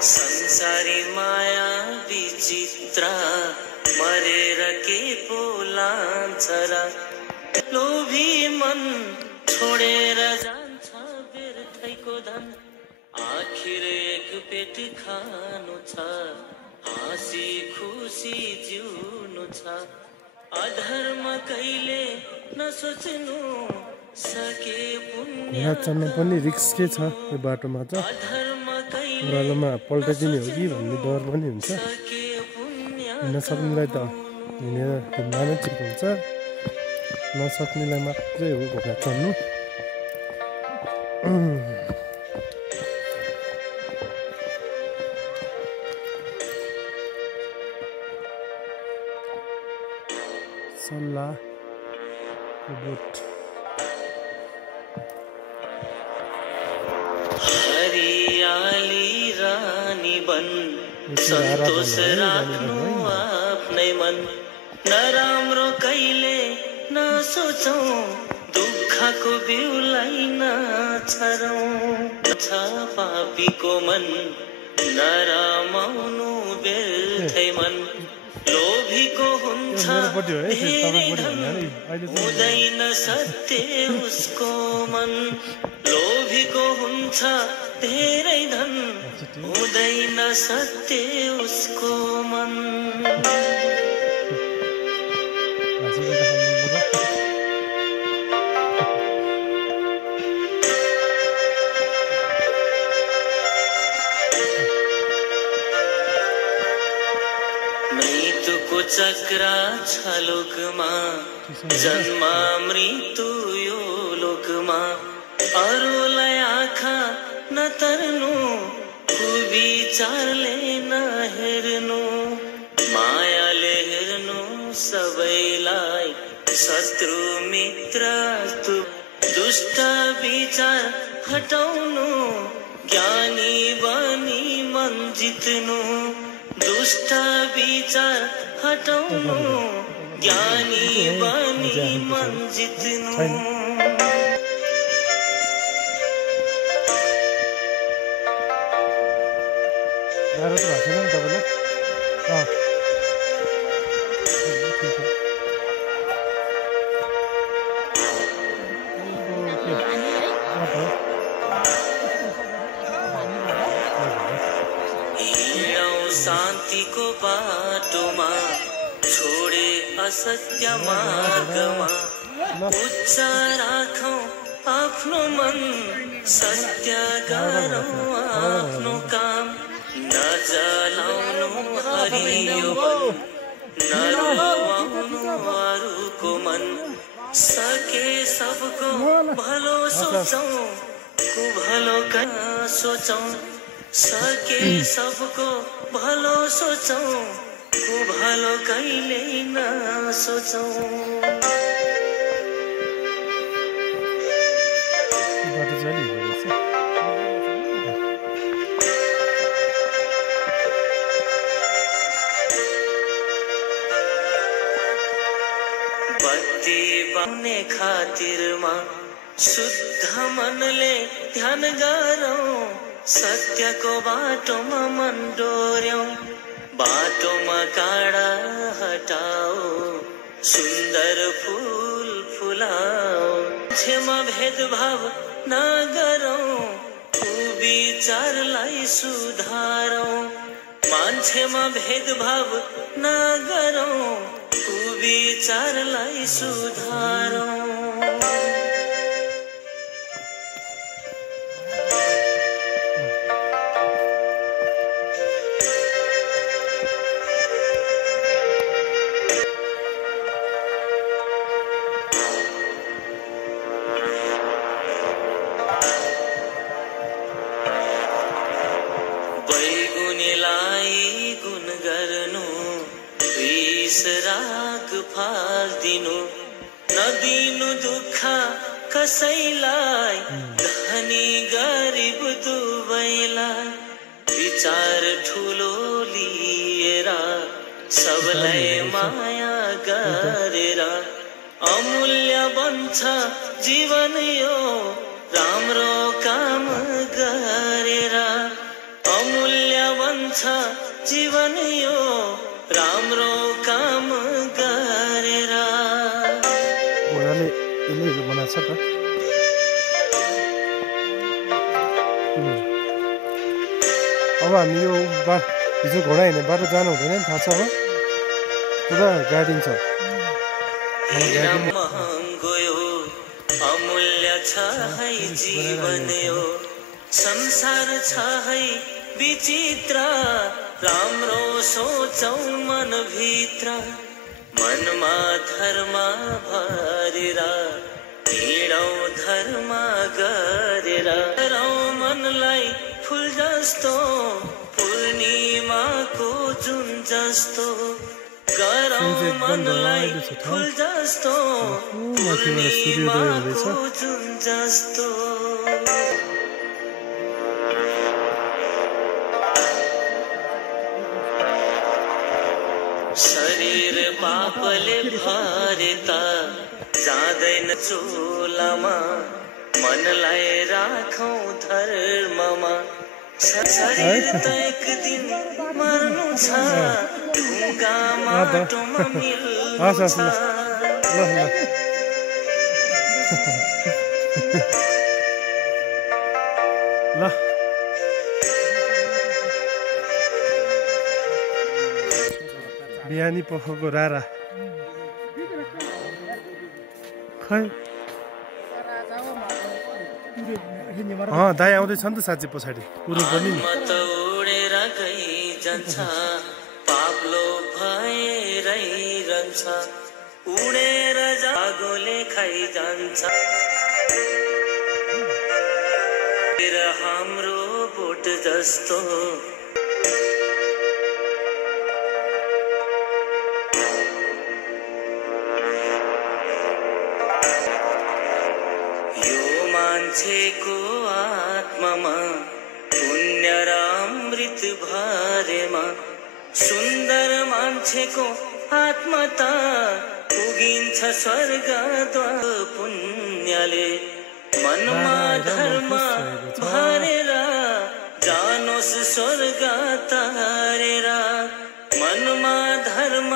संसारी माया विचित्र मरेर के पो लान्छ र लोभी मन छोडेर जान्छ व्यर्थैको धन आखिर एक पेट खानु छ हाँसी खुसी जिउनु छ अधर्म कहिले नसोच्नु सके पुण्य चढ्न पनि रिस्क के छ यो बाटोमा त ओह्रालोमा पल्टाइदिने हो कि भन्ने डर पनि हुन्छ नसक्नेलाई त हिँडेर हिँड्दा नै ठिक हुन्छ नसक्नेलाई मात्रै हो घोडा चढ्नु सल्लाह बोट हरियाली रानी बन सन्तोष राख्नु आफ्नै मन नराम्रो कहिले नसोचौं दुःखको बिउलाई नछरौं छ पापीको मन नरमाउनु व्यर्थै मन लोभीको हुन्छ धेरै धन हुँदैन सत्य उसको मन लोभीको हुन्छ धेरै धन हुँदैन सत्य उसको मन मृत्युको चक्र छ लोकमा जन्म मृत्यु यो लोकमा अरूलाई आँखा नतर्नु कुविचारले नहेर्नु मायाले हेर्नु सबैलाई शत्रु मित्र दुष्ट विचार हटाउनु ज्ञानी बनी मन जित्नु दुष्ट विचार हटाउनु ज्ञानी बनी मन जित्नु गाह्रो त भएको छैन नि तपाईँलाई शान्तिको बाटोमा छोडे असत्य मार्गमा उच्च राखौं आफ्नो मन सत्य गरौं आफ्नो काम नजलाउनु हरियो मन नरुवाउनु अरूको मन सके सबको भलो सोचौं कुभलो सोचौं सके सबको भलो सोचौं कुभलो कहिले न सोचौं बत्ती बाउने खातिरमा शुद्ध मनले ध्यान गरौं सत्यको बाटोमा मन डोर्यौं बाटोमा काँडा हटाओ सुन्दर फूल फुलाओ क्षमा भेदभाव नगरौं कुविचारलाई सुधारौं मान्छेमा भेदभाव नगरौं कुविचारलाई सुधारौं राग फाल्दिनु नदिनु दुःख कसैलाई धनी गरिब दुवैलाई विचार ठुलो लिएर सबलाई माया गरेर अमूल्य बन्छ जीवन यो राम्रो काम गरेर अमूल्य छ जीवन यो राम्रो काम गरेर घोडाले यसले बनाएको छ त अब हामी यो हिजो घोडा हिँड्ने बाटो जानु हुँदैन नि थाहा छ अब पुरा गाडिन्छ महँगो यो अमूल्य छ है जीवन यो संसार छ है विचित्र राम्रो सोचौ मनभित्र मनमा धर्म भरेर हिँडौ धर्म गरेर रौ मनलाई फुल जस्तो पूर्णिमाको जुन जस्तो गरौ मनलाई फुल जस्तो पूर्णिमाको जुन जस्तो शरीर पापले भरे त जाँदैन चोलामा मनलाई राखौं धर्ममा शरीर त एक दिन मर्नु छ ढुङ्गा माटोमा मिल्नु छ ल बिहानी पखको रारा खै दाइ आउँदैछ नि त साँच्ची पछाडि कुरो पनि उडेर गइजान्छ पाप्लो भएरै रहन्छ उडेर जागोले खाइजान्छ हाम्रो बोट जस्तो मान्छेको आत्मामा पुण्य र अमृत भरेमा सुन्दर मान्छेको आत्मा त पुगिन्छ स्वर्गद्वार पुण्यले मनमा धर्म भरेर जानोस् स्वर्ग तारेर मनमा धर्म